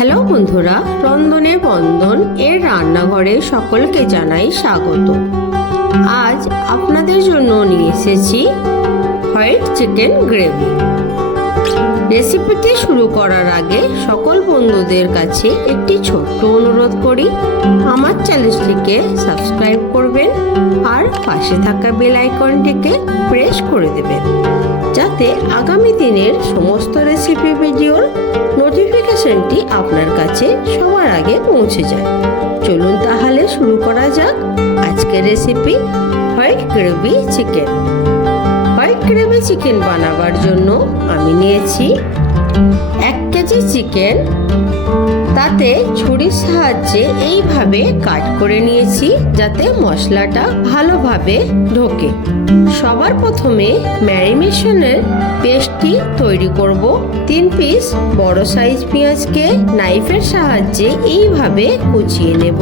Hello বন্ধুরা রন্ধনে বন্ধন এর রান্নাঘরে সকলকে জানাই স্বাগত। আজ আপনাদের জন্য নিয়ে এসেছি হোয়াইট চিকেন গ্রেভি। রেসিপিটি শুরু করার আগে সকল বন্ধুদের কাছে একটি ছোট্ট অনুরোধ করি, আমার চ্যানেলটিকে সাবস্ক্রাইব করবেন আর পাশে থাকা বেল আইকনটিকে প্রেস করে দেবেন, যাতে আগামী দিনের সমস্ত রেসিপি ভিডিওর নোটিফিকেশনটি আপনার কাছে সবার আগে পৌঁছে যায়। চলুন তাহলে শুরু করা যাক। আজকের recipe white gravy chicken. Gravy chicken বানাবার জন্য আমি নিয়েছি এক কেজি চিকেন। তাতে ছুরির সাহায্যে এইভাবে কাট করে নিয়েছি যাতে মশলাটা ভালোভাবে ঢোকে। সবার প্রথমে ম্যারিনেশনের পেস্টটি তৈরি করব। তিন পিস বড় সাইজ পেঁয়াজকে নাইফের সাহায্যে এইভাবে কুচিয়ে নেব।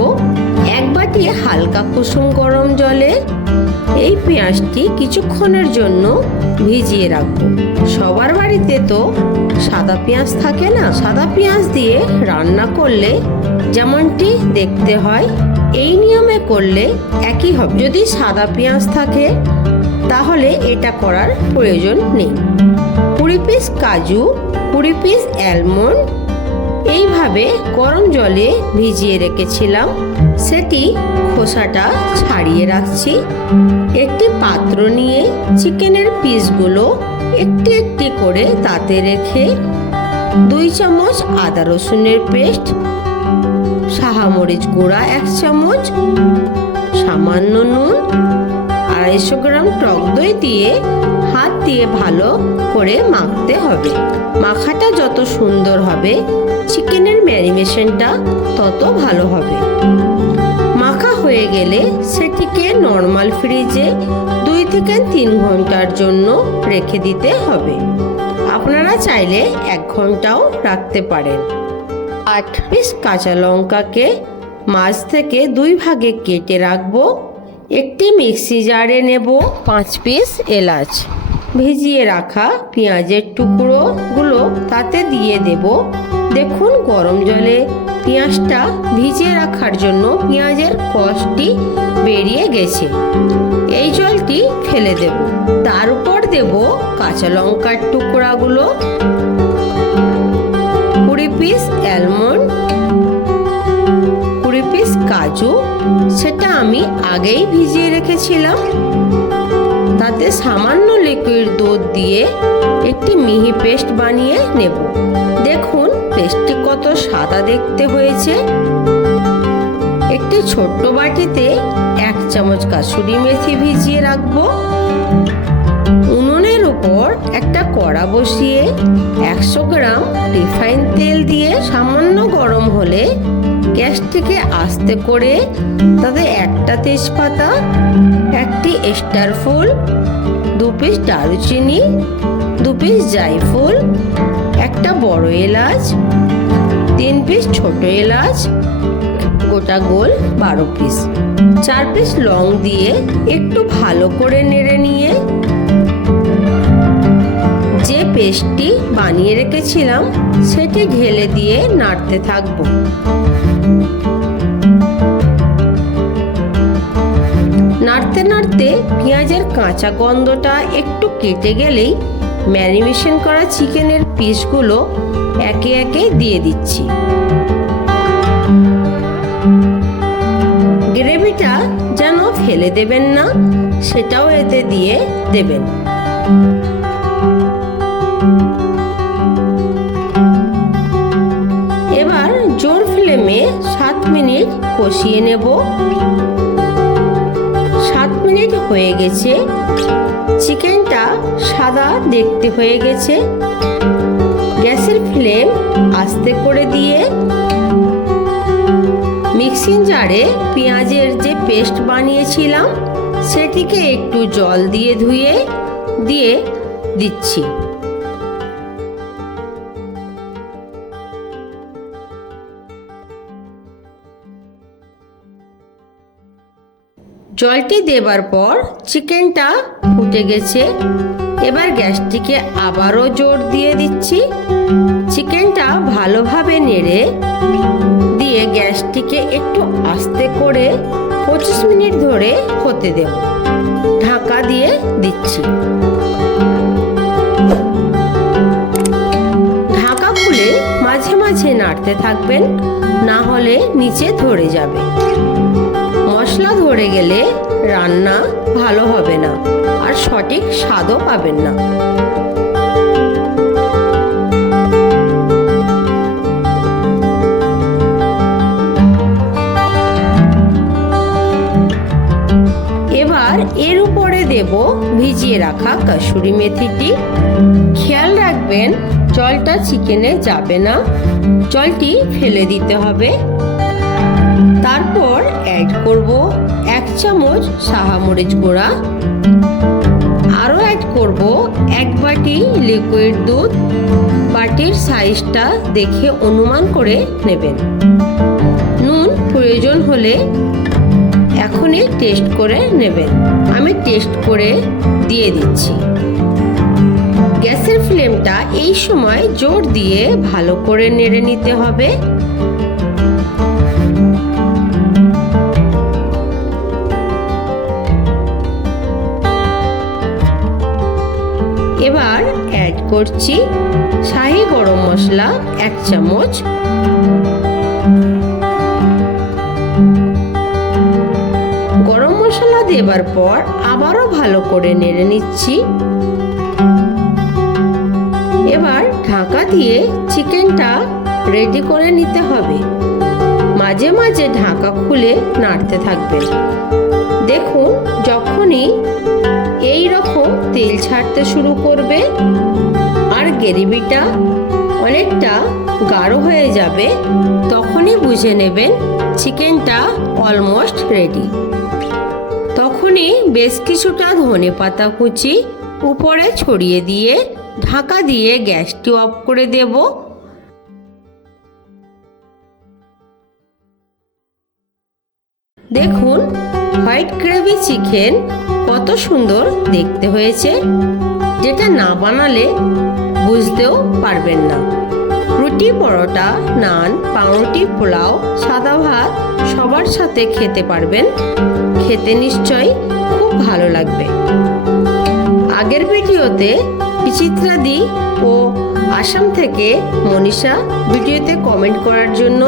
এক বাটি হালকা কুসুম গরম জলে এই পেঁয়াজটি কিছুক্ষণের জন্য ভিজিয়ে রাখব। সবার বাড়িতে তো সাদা পেঁয়াজ থাকে না, সাদা পেঁয়াজ দিয়ে রান্না করলে যেমনটি দেখতে হয়, এই নিয়মে করলে একই হবে। যদি সাদা পেঁয়াজ থাকে, তাহলে এটা করার প্রয়োজন নেই। কুড়ি পিস কাজু, কুড়ি পিস অ্যালমন্ড এইভাবে গরম জলে ভিজিয়ে রেখেছিলাম। সেটি খোসাটা ছাড়িয়ে রাখছি। একটি পাত্র নিয়ে চিকেনের পিসগুলো একটি একটি করে তাতে রেখে দুই চামচ আদা রসুনের পেস্ট, সাহামরিচ গুঁড়া এক চামচ, সামান্য নুন, আড়াইশো গ্রাম টক দই দিয়ে হাত দিয়ে ভালো করে মাখতে হবে। মাখাটা যত সুন্দর হবে, চিকেনের ম্যারিনেশনটা তত ভালো হবে। মাখা হয়ে গেলে সেটিকে নর্মাল ফ্রিজে দুই থেকে তিন ঘণ্টার জন্য রেখে দিতে হবে। আপনারা চাইলে এক ঘন্টাও রাখতে পারেন। আট পিস কাঁচা লঙ্কাকে মাছ থেকে দুই ভাগে কেটে রাখব। একটি মিক্সি জারে নেব। পাঁচ পিস এলাচ। ভিজিয়ে রাখা পেঁয়াজের টুকরোগুলো তাতে দিয়ে দেব। দেখুন গরম জলে পেঁয়াজটা ভিজিয়ে রাখার জন্য পেঁয়াজের কষটি বেরিয়ে গেছে। এই জলটি ফেলে দেব। তার উপর দেব কাঁচা লঙ্কার টুকরাগুলো। কুড়ি পিস অ্যালমন্ড। কুড়ি পিস কাজু। সেটা আমি আগেই ভিজিয়ে রেখেছিলাম। তাতে সামান্য লিকুইড দুধ দিয়ে একটি মিহি পেস্ট বানিয়ে নেব। দেখুন পেস্টটি কত সাদা দেখতে হয়েছে। একটি ছোট্ট বাটিতে এক চামচ কাসুরি মেথি ভিজিয়ে রাখব। উনুনের উপর একটা কড়া বসিয়ে একশো গ্রাম রিফাইন তেল দিয়ে সামান্য গরম হলে গ্যাসটিকে আস্তে করে তাতে একটা তেজপাতা, একটি স্টার ফুল, দু পিস দারুচিনি, দু পিস জাইফুল একটা বড় এলাচ, তিন পিস ছোট এলাচ, গোটা গোল বারো পিস। চার পিস লং দিয়ে একটু ভালো করে নেড়ে নিয়ে যে পেস্টটি বানিয়ে রেখেছিলাম, সেটি ঢেলে দিয়ে নাড়তে থাকব। নাড়তে নাড়তে পেঁয়াজের কাঁচা গন্ধটা একটু কেটে গেলেই ম্যারিনেশন করা চিকেনের পিসগুলো একে একে দিয়ে দিচ্ছি। গ্রেভিটা যেন ফেলে দেবেন না, সেটাও এতে দিয়ে দেবেন। মিনিট কষিয়ে নেব। সাত মিনিট হয়ে গেছে। চিকেনটা সাদা দেখতে হয়ে গেছে। গ্যাসের ফ্লেম আস্তে করে দিয়ে মিক্সিং জারে পেঁয়াজের যে পেস্ট বানিয়েছিলাম, সেটিকে একটু জল দিয়ে ধুয়ে, দিয়ে দিচ্ছি। জলটি দেবার পর চিকেনটা ফুটে গেছে। এবার গ্যাসটিকে আবারও জোর দিয়ে দিচ্ছি। চিকেনটা ভালোভাবে নেড়ে দিয়ে গ্যাসটিকে একটু আস্তে করে পঁচিশ মিনিট ধরে হতে দেব। ঢাকা দিয়ে দিচ্ছি। ঢাকা খুলে মাঝে মাঝে নাড়তে থাকবেন, না হলে নিচে ধরে যাবে। মশলা ধরে গেলে রান্না ভালো হবে না আর সঠিক স্বাদও পাবেন না। এবার এর উপরে দেব ভিজিয়ে রাখা কাসুরি মেথিটি। খেয়াল রাখবেন, জলটা চিকেনে যাবে না। জলটি ফেলে দিতে হবে। তারপর অ্যাড করব এক চামচ সাহা মরিচ গুঁড়া। আরও অ্যাড করব এক বাটি লিকুইড দুধ। বাটির সাইজটা দেখে অনুমান করে নেবেন। নুন প্রয়োজন হলে এখনই টেস্ট করে নেবেন। আমি টেস্ট করে দিয়ে দিচ্ছি। গ্যাসের ফ্লেমটা এই সময় জোর দিয়ে ভালো করে নেড়ে নিতে হবে। করছি শাহি গরম মশলা এক চামচ। গরম মশলা দেবার পর আবারও ভালো করে নেড়ে নিচ্ছি। এবার ঢাকা দিয়ে চিকেনটা রেডি করে নিতে হবে। মাঝে মাঝে ঢাকা খুলে নাড়তে থাকবেন। দেখুন, যখনই এই রকম তেল ছাড়তে শুরু করবে গ্রেভিটা অনেকটা গাঢ় হয়ে যাবে, তখনই বুঝে নেবেন চিকেনটা অলমোস্ট রেডি তখনই বেশ কিছুটা ধনে পাতা কুচি উপরে ছড়িয়ে দিয়ে ঢাকা দিয়ে গ্যাসটি অফ করে দেব। দেখুন, হোয়াইট গ্রেভি চিকেন কত সুন্দর দেখতে হয়েছে। যেটা না বানালে বুঝতেও পারবেন না। রুটি, পরোটা, নান, পাউরুটি, পোলাও, সাদা ভাত সবার সাথে খেতে পারবেন। খেতে নিশ্চয়ই খুব ভালো লাগবে। আগের ভিডিওতে বিচিত্রাদি ও আসাম থেকে মনীষা ভিডিওতে কমেন্ট করার জন্য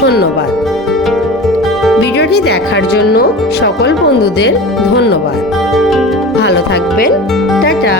ধন্যবাদ। ভিডিওটি দেখার জন্য সকল বন্ধুদের ধন্যবাদ। ভালো থাকবেন। টাটা।